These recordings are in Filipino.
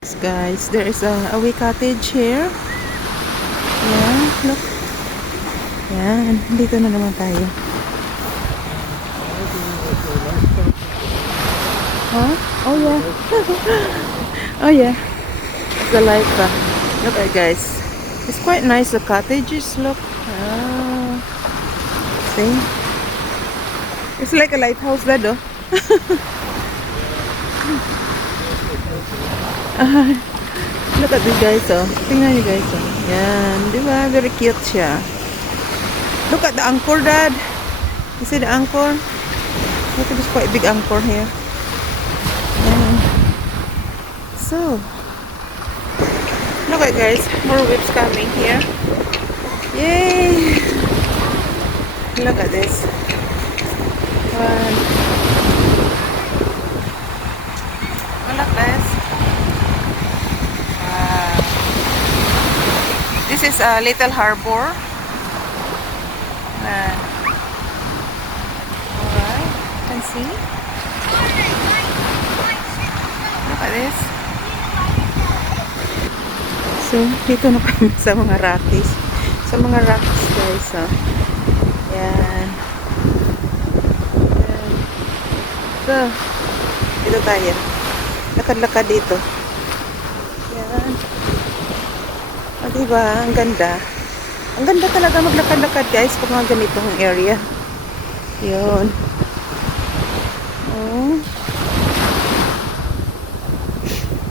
Guys, there is a wee cottage here. Yeah, look. Yan, dito na naman tayo. Huh? Oh yeah. Oh yeah. It's the light pa. Look at guys. It's quite nice, the cottages, look. Ah. See? It's like a lighthouse that though. Look at this guys, oh. Tingnan niyo guys, oh. Yan, di ba? Very cute siya. Look at the anchor, Dad. You see the anchor? Look at this quite big anchor here. Yan. So, look at guys, more whips coming here. Yay! Look at this. One. Oh, look guys. This is a little harbor. Alright, you can see. Look at this. So, dito na kami sa mga rockies. Sa mga rockies guys. Oh. Yan. Yan. So, dito tayo. Lakad-lakad dito. Yan. O, diba? Ang ganda. Ang ganda talaga maglakad-lakad guys kung mga ganitong area. Yun. Oh.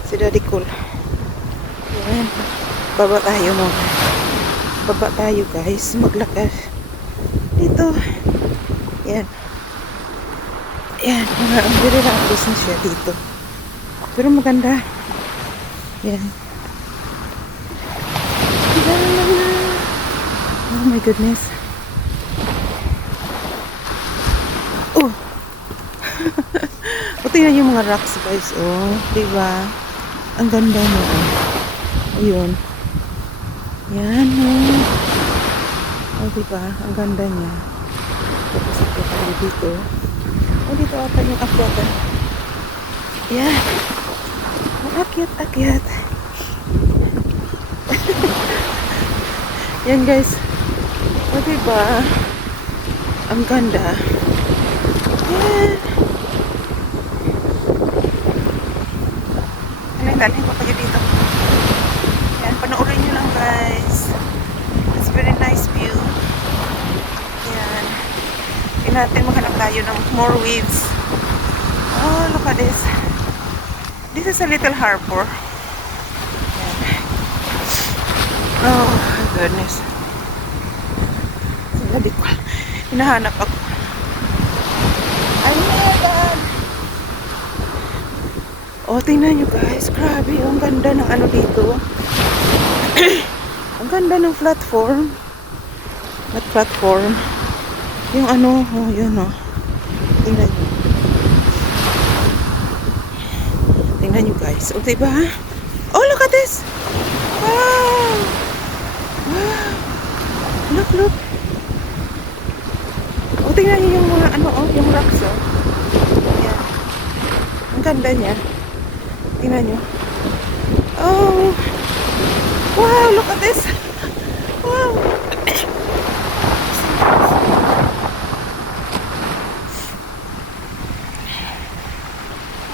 Si Daddy Cool. Yan. Baba tayo mo. Baba tayo guys. Maglakad. Dito. Yan. Yan. Ang very rapid na siya dito. Pero maganda. Yan. Oh my goodness. Oh. O, tingnan yung mga rocks guys. Oh, diba? Ang ganda mo. Ayun. Yan. Oh, diba? Ang ganda niya. Tapos ito tayo dito. Oh, dito ata yung akyatan. Yan. Oh, akyat. Yan guys. O diba? Ang ganda. Yan. Dalhin ko kayo dito. Yan, panoorin nyo lang guys. It's very nice view. Yan. Hindi natin maghanap tayo ng more waves. Oh, look at this. This is a little harbor. Yan. Oh, my goodness. Sabi ko, hinahanap ako. Ay, God! Oh, tingnan nyo guys. Grabe, ang ganda ng ano dito. Ang ganda ng platform. Not platform. Yung ano, oh, yun oh. Tingnan nyo. Tingnan nyo guys. Oh, diba? Oh, look at this! Wow! Wow! Look. Oh, tingnan nyo yung mga ano, oh, yung rocks, oh. Yan. Ang ganda niya. Tingnan nyo. Oh! Wow, look at this! Wow!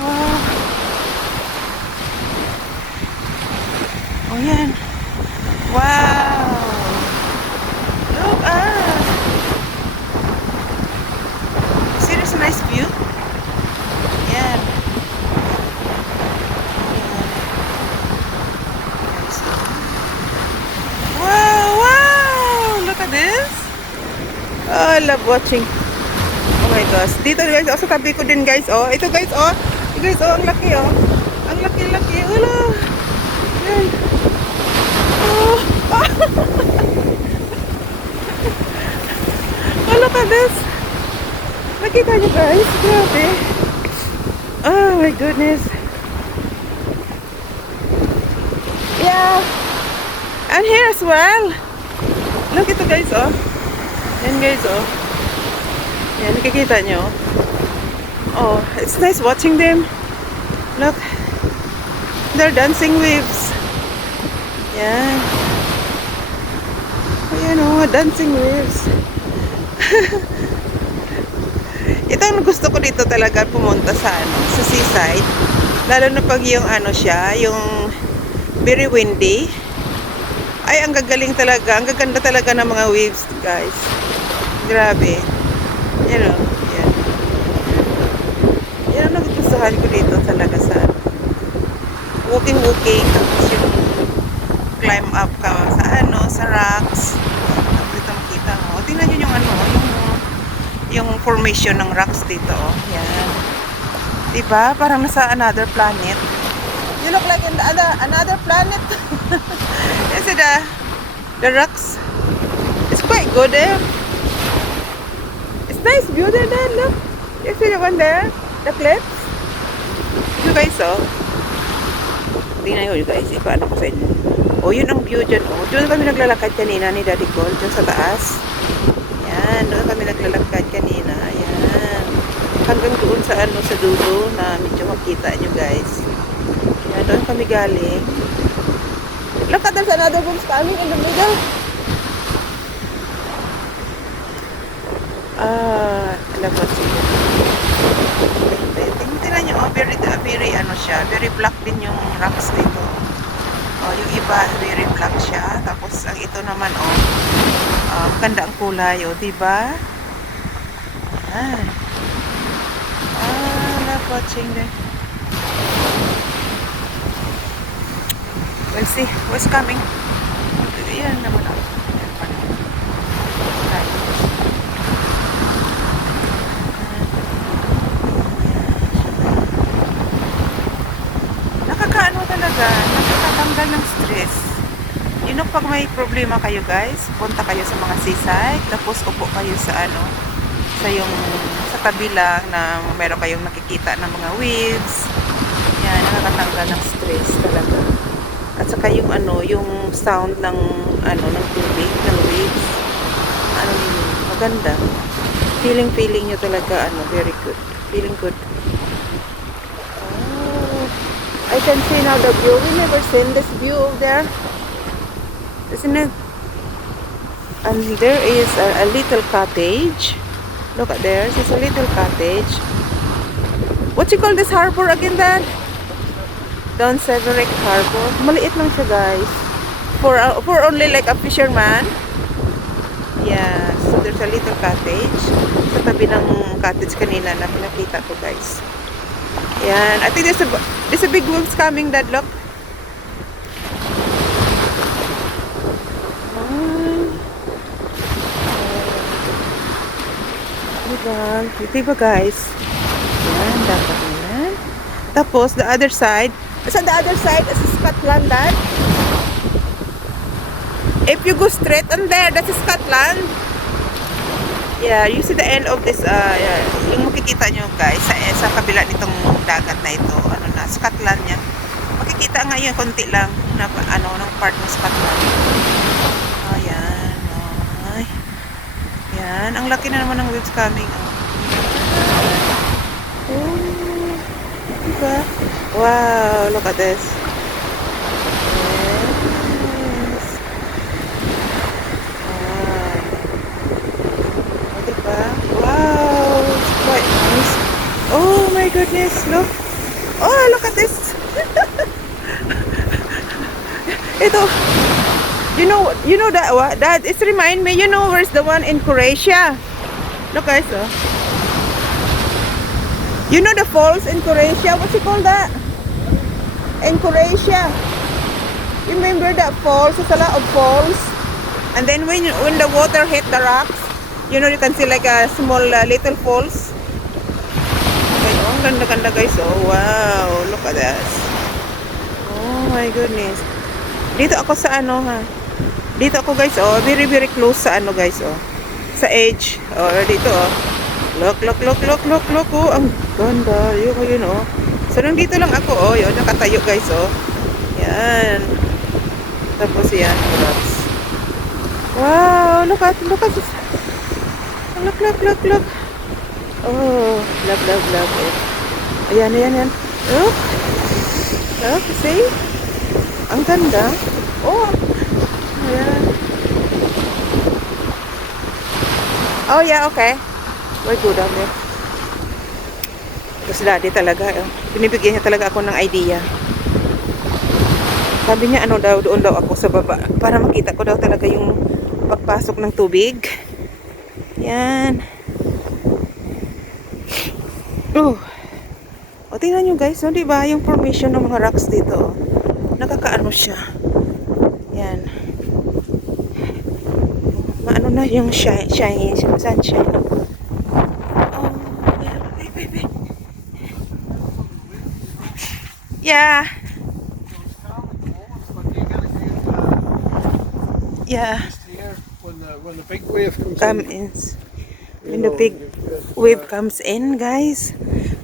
Wow! Oh, yan. Wow! Look at! See, there's a nice view. Yan. Wow! Look at this. Oh, I love watching. Oh my gosh. Dito guys, oh, sa tabi ko din guys. Oh, ito guys, oh. Ito guys, oh, ang laki, oh. Ang laki. Wala. Yan. Oh. Oh, look at this. Nakita niyo guys. Grabe. Oh my goodness. Yeah. And here as well. Look ito guys, oh. Yan guys, oh. Yan, nakikita nyo. Oh, it's nice watching them. Look. They're dancing waves. Yan. Ayan o, dancing waves. Ito ang gusto ko dito talaga pumunta sa sa seaside. Lalo na pag yung siya, yung very windy. Ay, ang gagaling talaga. Ang gaganda talaga ng mga waves, guys. Grabe. Yan o. Yan. Yan ang nagugustuhan ko dito talaga sa walking. Tapos yung climb up ka sa rocks. Tapos dito makita mo. Tingnan nyo yung formation ng rocks dito. Oh. Yan. Diba? Parang nasa another planet. You look like in another planet. You see the rocks? It's quite good eh. It's nice view there. Look. You see the one there? The cliffs? You guys saw? Tingnan nyo guys. Ipaano ko sa inyo. Oh, yun ang view dyan. Oh, doon kami naglalakad kanina ni Daddy Cole. Dyan sa taas. Yan. Doon kami naglalakad kanina. Yan. Hanggang doon sa sa dulo na medyo makita nyo guys. Yan. Doon kami galing. Look at there's another boom coming in the middle. Alam mo siya. Tingnan nyo. Oh, very siya. Very black din yung rocks dito. Oh, yung iba very black siya. Tapos ang ito naman maganda ang kulay, diba? Ayan. Love watching there. We'll see what's coming. Ayan naman ako. Nakakaano talaga, nakakatanggal ng stress. You know, pag may problema kayo guys, punta kayo sa mga seaside, tapos upo kayo sa sa tabi lang na meron kayong nakikita ng mga waves. Yan, nakakatanggal ng stress talaga. At saka yung yung sound ng ng tubig, ng waves. Maganda. Feeling nyo talaga very good. Feeling good. I can see now the view. We never seen this view there. Isn't it? And there is a little cottage. Look at there. There's a little cottage. What you call this harbor again, Dad? Don Severick Harbor. Maliit lang siya, guys. For only like a fisherman. Yeah. So there's a little cottage. Sa tabi ng cottage kanina na pinakita ko, guys. Yan. I think there's a big waves coming, Dad. Look. Diba guys? Yan. Dapat yan. Tapos, the other side. Sa the other side is Scotland, Dad. If you go straight on there, that's Scotland. Yeah, you see the end of this, yung makikita nyo guys, sa kabila nitong dagat na ito, Scotland yan. Makikita nga yun, konti lang, na ng part ng Scotland. Ayan, ay. Yan, ang laki na naman ng waves coming. Diba? Wow, look at this. Oh my goodness, look. Oh, look at this. Ito. You know that what? That it remind me, where's the one in Croatia? Look guys, oh. You know the falls in Croatia? What you call that? In Croatia. You remember that falls? There's a lot of falls. And then when the water hit the rocks, you can see like a small little falls. Ganda guys. Oh wow, look at that. Oh my goodness. Dito ako sa Dito ako guys, very close sa guys, sa edge. Dito Look. Oh, ang ganda. Yun So nandito lang ako, yun nakatayo guys, Yan. Tapos yan, rocks. Wow, look at this. Look. Oh, love. Ayan. Oh. Look, see? Ang ganda. Oh, ayan. Oh, yeah, okay. We're good down there. Kasi daddy talaga, binibigyan niya talaga ako ng idea. Sabi niya, ano daw, doon daw ako sa baba. Para makita ko daw talaga yung pagpasok ng tubig. Yan. Oh. O, tingnan nyo guys, no, diba? Yung formation ng mga rocks dito. Nakakaano siya. Yan. Maano na yung shiny, sunshine. Oh, baby. Yeah. Yeah. When the big wave When the big wave comes in, guys.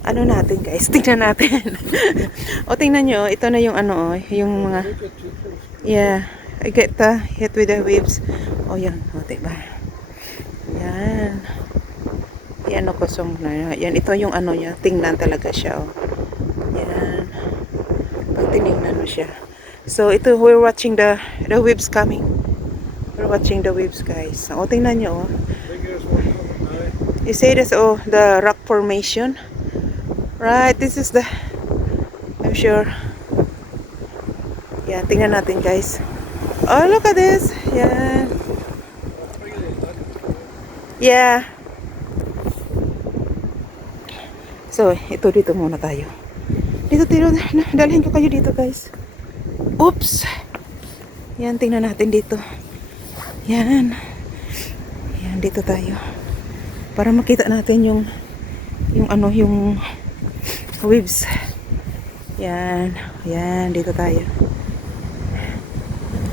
Ano natin, guys? Tingnan natin. O, tingnan nyo. Ito na yung ano, yung mga... Yeah. I get hit with the waves. O, yan. O, diba? Yan. Yan o, kusong na. Yan. Ito yung ano niya. Tingnan talaga siya, o. Yan. Pag tinignan mo siya. So, ito, we're watching the waves coming. We're watching the waves, guys. O, tingnan nyo, o. You say this, oh, the rock formation. Right, this is the, I'm sure. Yan, tingnan natin, guys. Oh, look at this. Yan. Yeah. So, ito dito muna tayo. Dito, dalhin ko kayo dito, guys. Oops. Yan, tingnan natin dito. Yan. Yan, dito tayo. Para makita natin yung ano, yung waves. Yan. Yan, dito tayo.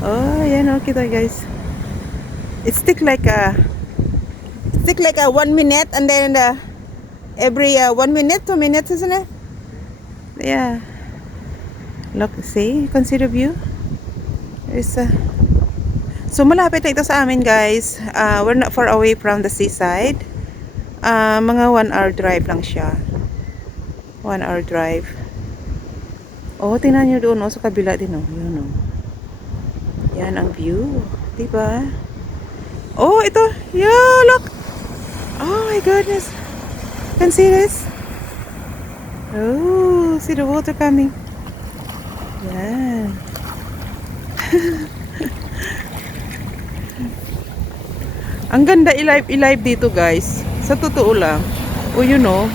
Oh, yan, okay tayo, guys. It's stick like a 1 minute, and then every 1 minute, 2 minutes, isn't it? Yeah. Look, see? You can see the view. There's so malapit na ito sa amin, guys. We're not far away from the seaside. Mga 1 hour drive lang siya. 1 hour drive. Oh, tingnan nyo doon, oh, sa kabila din, oh. Yun, oh. Yan ang view. Diba? Oh, ito. Yeah, look. Oh my goodness. Can see this? Oh, see the water coming. Yan. Ang ganda i-live dito, guys. Sa totoo lang. O, you know.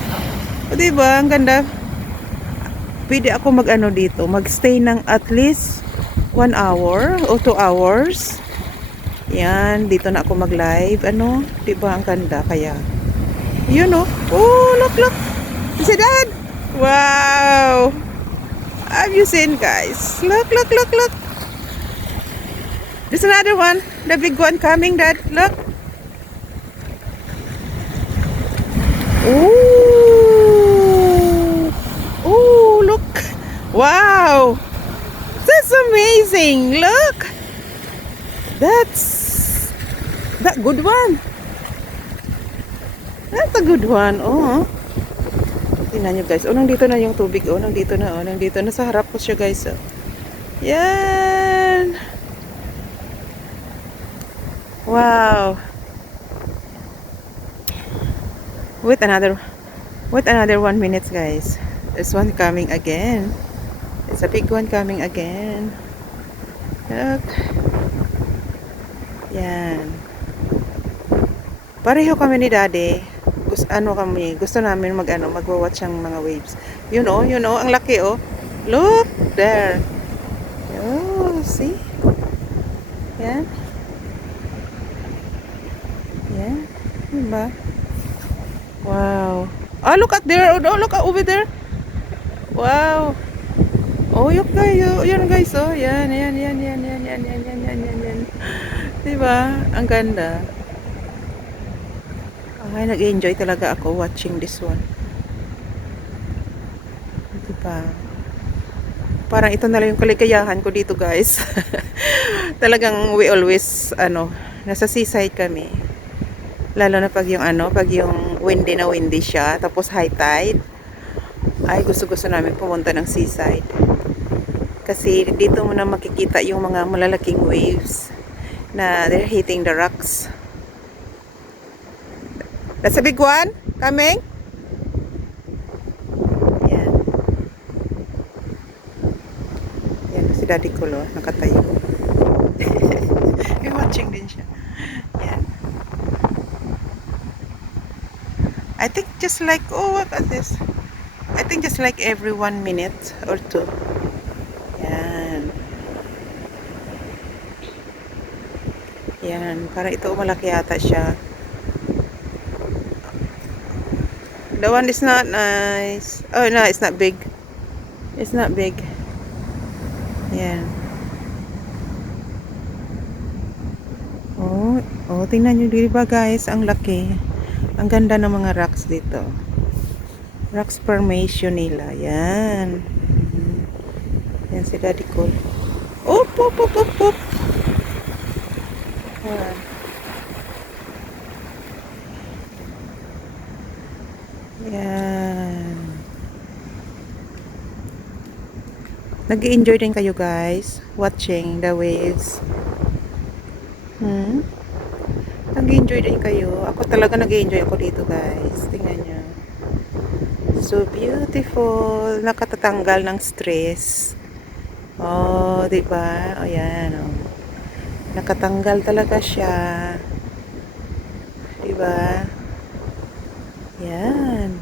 O, diba? Ang ganda. Pwede ako mag-ano dito. Mag-stay ng at least 1 hour o 2 hours. Yan. Dito na ako mag-live. Ano? Diba? Ang ganda. Kaya, you know. Oh, look. You see that? Wow. Have you seen, guys? Look. There's another one. The big one coming, Dad. Look. Oh, look. Wow. That's amazing. Look. That's that good one. That's a good one. Oh. Tingnan nyo, guys. Oh, nandito na yung tubig. Oh, nandito na. Oh, nandito na sa harap ko siya, guys. Oh. Yan. Wow. Wait another 1 minute, guys. There's one coming again. It's a big one coming again. Look. Yan. Pareho kami ni Daddy. Gusto namin magwa-watch ang mga waves. You know, ang laki, oh. Look there. Oh, see? Yan. Yan. Diba? Wow. Oh, look at there. Oh, look over there. Wow. Oh, yun guys. Oh, yan. Diba? Ang ganda. Ay, nag-enjoy talaga ako watching this one. Diba? Parang ito na lang yung kaligayahan ko dito, guys. Talagang we always, nasa seaside kami. Lalo na pag yung windy siya, tapos high tide. Ay, gusto namin pumunta ng seaside. Kasi dito mo na makikita yung mga malalaking waves na they're hitting the rocks. That's a big one coming. Yan. Yan si Daddy Kulo, nakatayo. May watching din siya. Yan. I think just like, oh, what is this? I think just like every 1 minute or 2. Yan. Yan. Para ito malaki yata siya. The one is not nice. Oh, no, it's not big. It's not big. Yan. Oh, tingnan nyo, di ba guys? Ang laki. Ang ganda ng mga rocks dito. Rocks formation nila. Yan. Yan si Daddy Cool. Op, op, op, op, op. Yan. Yan. Nag-enjoy din kayo guys watching the waves. Nag-enjoy din kayo. Ako talaga nag-enjoy ako dito guys. Tingnan nyo. So beautiful. Nakatatanggal ng stress. Oh, diba? O yan. Oh. Nakatanggal talaga siya. Diba? Yan.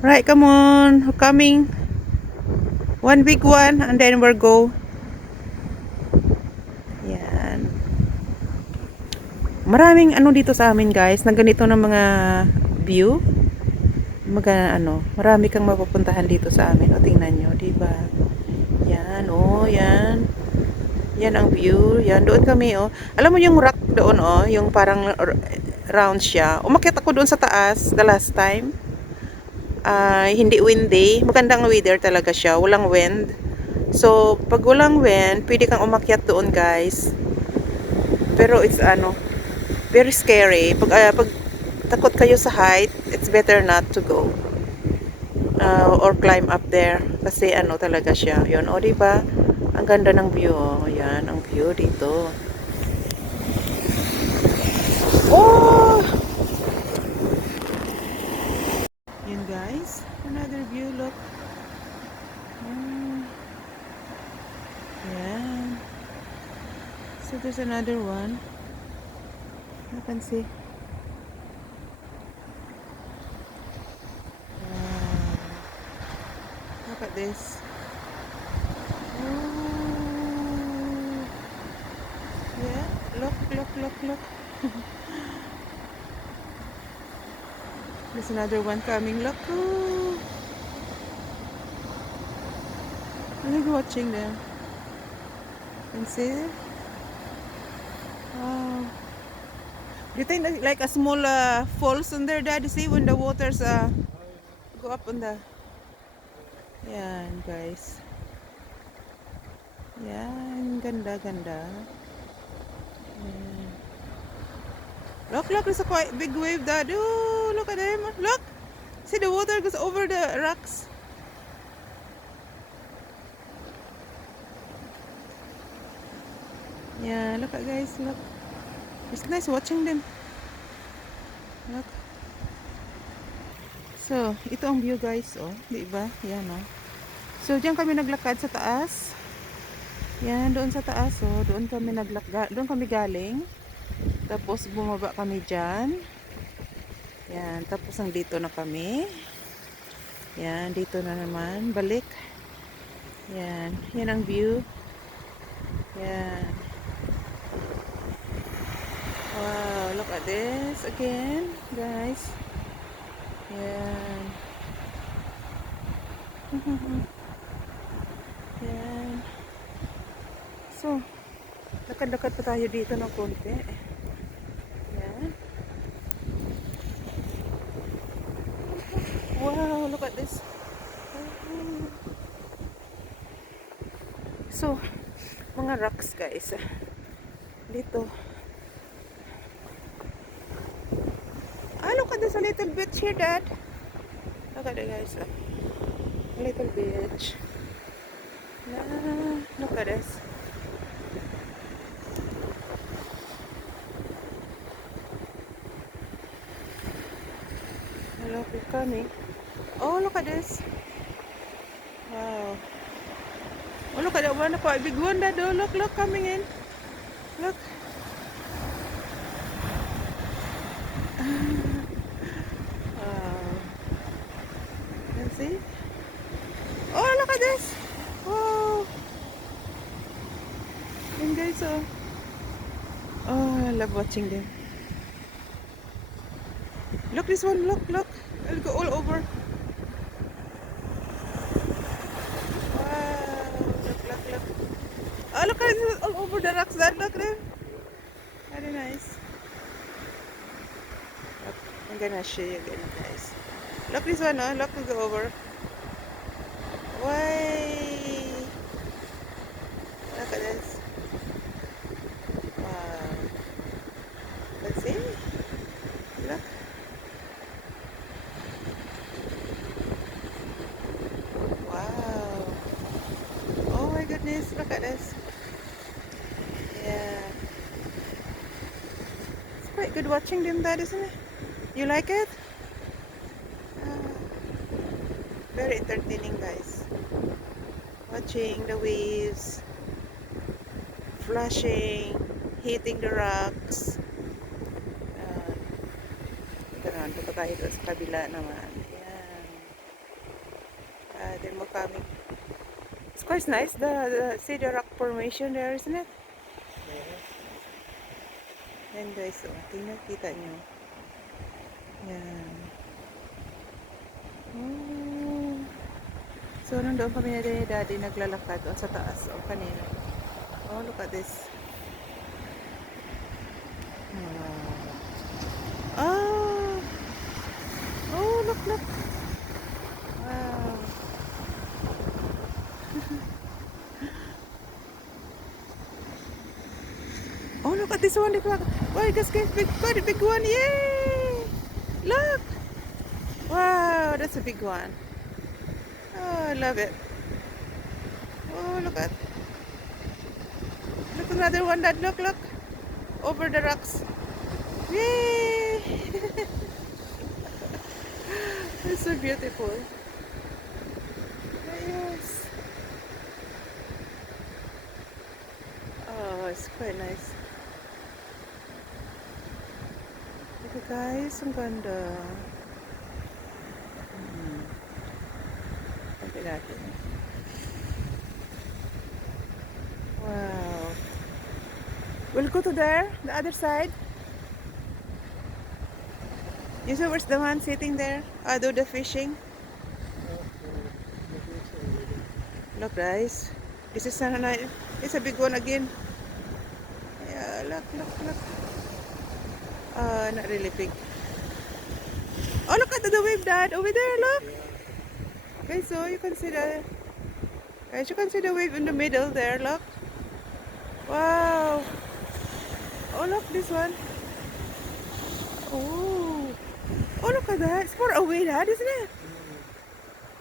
Right, come on. We're coming. One big one and then we'll go. Yan. Maraming ano dito sa amin guys, na ganito ng mga view. Marami kang mapupuntahan dito sa amin. O tingnan nyo, diba? Yan, oh, yan. Yan ang view. Yan, doon kami, oh. Alam mo yung rock doon, oh, yung parang round siya. Umakyat ako doon sa taas the last time. Hindi windy. Magandang weather talaga siya. Walang wind. So, pag walang wind, pwede kang umakyat doon, guys. Pero it's very scary. Pag takot kayo sa height, it's better not to go. Or climb up there. Kasi talaga siya. Yun, o, diba? Ang ganda ng view, oh. Yan, ang view dito. Oh! Yun guys, another view, look. Yan. So there's another one. You can see. Look at this. Oh. Yeah, look. There's another one coming. Look. Oh. I'm watching them. Can see? Wow. Do you think like a small falls in there, Daddy? See when the waters go up on the. Yan, guys. Yan, ganda. Yan. Look, there's a quite big wave, Dad. Oh, look at them. Look. See the water goes over the rocks. Yeah, look at guys, look. It's nice watching them. Look. So, ito ang view guys, oh. Diba? Yan, oh. So, diyan kami naglakad sa taas. Yan, doon sa taas, oh. Doon kami galing. Tapos, bumaba kami dyan. Yan, tapos nandito na kami. Yan, dito na naman. Balik. Yan, yan ang view. Yan. Wow, look at this again, guys. Yan. Yan. So, lakad-lakad pa tayo dito ng konti. Yan. Wow, look at this. So, mga rocks guys. Dito. Look at this a little bit here, Dad. Look at it, guys. Little beach. Look at this. Look, we're coming. Oh, look at this. Wow. Oh, look at that one. Quite big one, Dad. Oh, look, coming in. Look. Wow. You see? Oh, look at this. Whoa. And guys, oh, I love watching them. Look, this one. Look. I'll go all over. Wow. Look. Oh, look at it all over the rocks. That look there. Very nice. Look, I'm gonna show you again, guys. Look this one, oh. Look, we go over. Way. Look at this. Wow. Let's see. Look. Wow. Oh my goodness. Look at this. Yeah. It's quite good watching them, that, isn't it? You like it? Very entertaining, guys. Watching the waves, flashing, hitting the rocks. Ito naman, punta tayo doon sa kabila naman. Ayan. Then we're coming. It's quite nice, see the rock formation there, isn't it? Yan guys, oh, tingnan, kita nyo. Yan. Oh. So, nandoon kami na din, Daddy, naglalakad o sa taas, o kanina. Oh, look at this. Wow. Oh, look. Wow. Oh, look at this one. Wow, guys, big one. Yay! Look. Wow, that's a big one. Oh, I love it. Oh, look another one, Dad. Look. Over the rocks. Yay! It's so beautiful. Yes. Oh, it's quite nice. Look guys, ang ganda. Tabi natin. Wow. We'll go to there, the other side. You see where's the man sitting there? Do the fishing. Look guys. This is it's a big one again. Yeah, look. Not really big. Oh, look at the wave, Dad. Over there, look. Okay, so you can see the wave in the middle there, look. Wow. Oh, look, this one. Oh, look at that. It's far away, Dad, isn't it?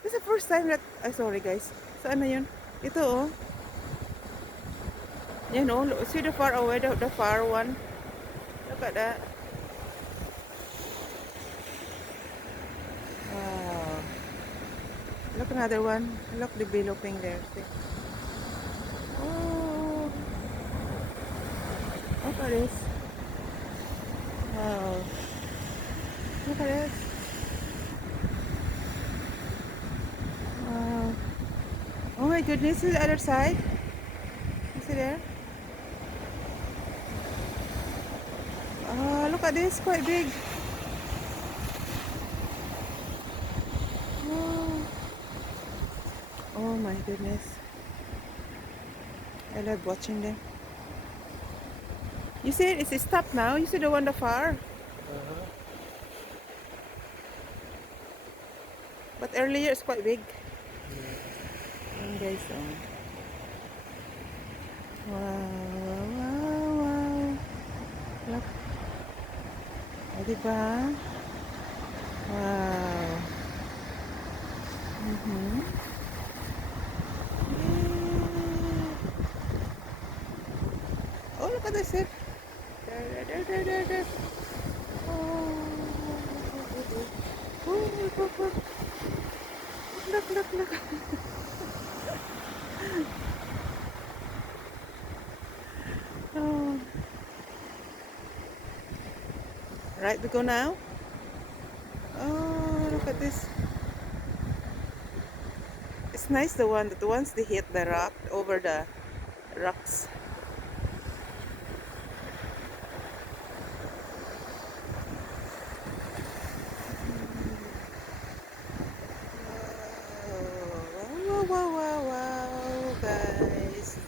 This is the first time that... sorry, guys. Saan na yun? Ito, oh. Yan, oh. See the far away, the far one. Look at that. Wow. Look, another one. Look, developing there. See? Oh. Look at this. Wow. Look at this. Wow. Oh my goodness, this is the other side. You see there? Oh, look at this, quite big. Oh my goodness. I love watching them. You see it's stopped now. You see the one far. But earlier it's quite big. And guys, wow. Look. Diba? Wow. look at this. There, there. Oh, look. Look. Oh. Right, we go now. Oh, look at this. It's nice the one that once they hit the rock over the rocks. Wow, guys.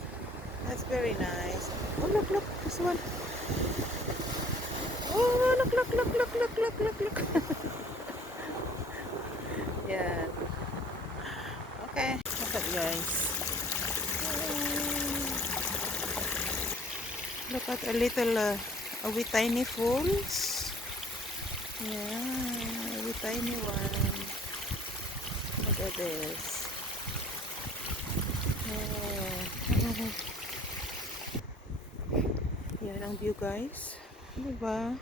That's very nice. Oh, look, this one. Oh, look. Yeah. Okay. Look at guys. Look at a little, a wee tiny falls. Yeah, a wee tiny one. Look at this. Oh. Yan ang view guys. Diba?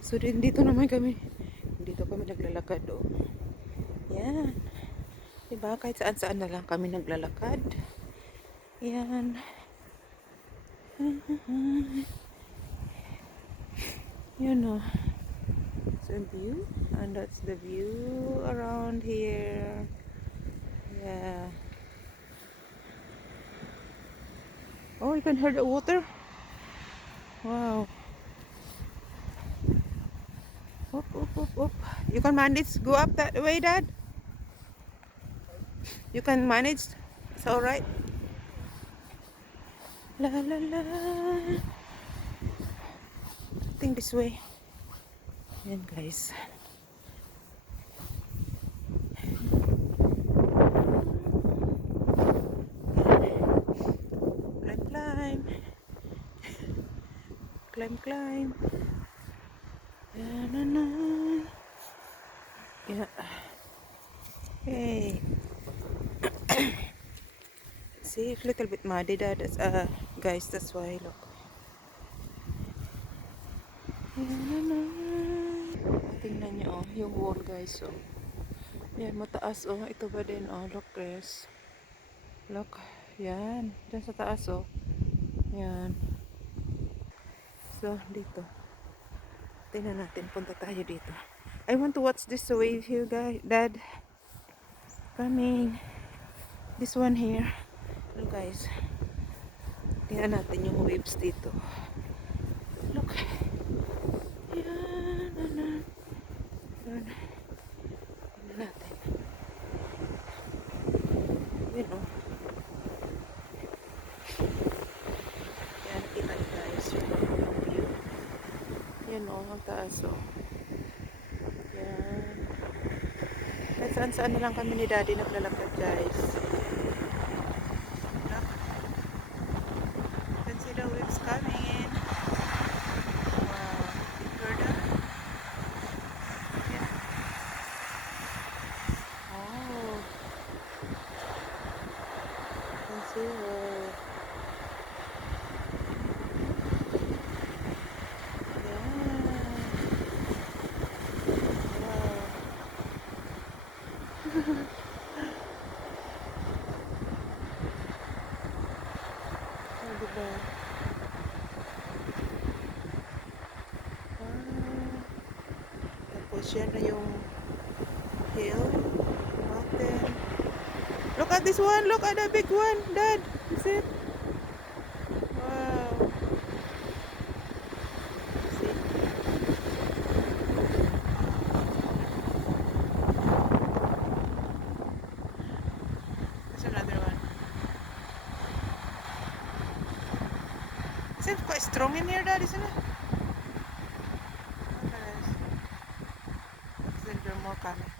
So dito naman kami. Dito kami naglalakad oh. Yan. Diba? Kahit saan na lang kami naglalakad. Yan. Yun oh. So view. And that's the view around here. Yeah. Oh, you can hear the water. Wow. Up. You can manage go up that way, Dad? You can manage? It's alright. La. I think this way. Yan guys. Climb. Yeah. Hey. See, it's a little bit muddy, Dad. Guys, that's why, look. Tingnan niyo, oh, yung wall, guys, oh. Yan, mataas, oh. Ito ba din, oh. Look, guys. Look. Yan. Diyan sa taas, oh. Yan. So, dito. Tingnan natin. Punta tayo dito. I want to watch this wave here, guys. Dad. Coming. This one here. Look, guys. Tingnan natin yung waves dito. Look. Yan. Yan. Tingnan natin. Yan, oh. Yan, kita nyo guys. Yung view. Yan, oh. Ang taas, oh. Yan. At saan na lang kami ni Daddy naglalakad, guys. Look. You can see the waves coming in. Wow. Heard that? Yeah. Oh. You can see her. Oh, diba? Tapos yan na yung hill, mountain. Look at this one. Look at the big one, Dad. See it? Wow. See? There's another one. Is it quite strong in here, Dad, isn't it? Look at this. Looks like there are more coming.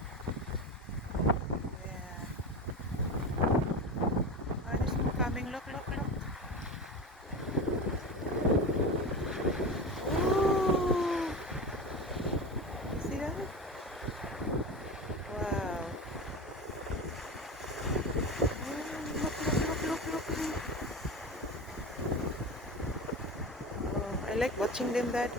Yeah. Oh, there's more coming. Look. Ooh. See that? Wow. Oh, look. like watching them, Dad?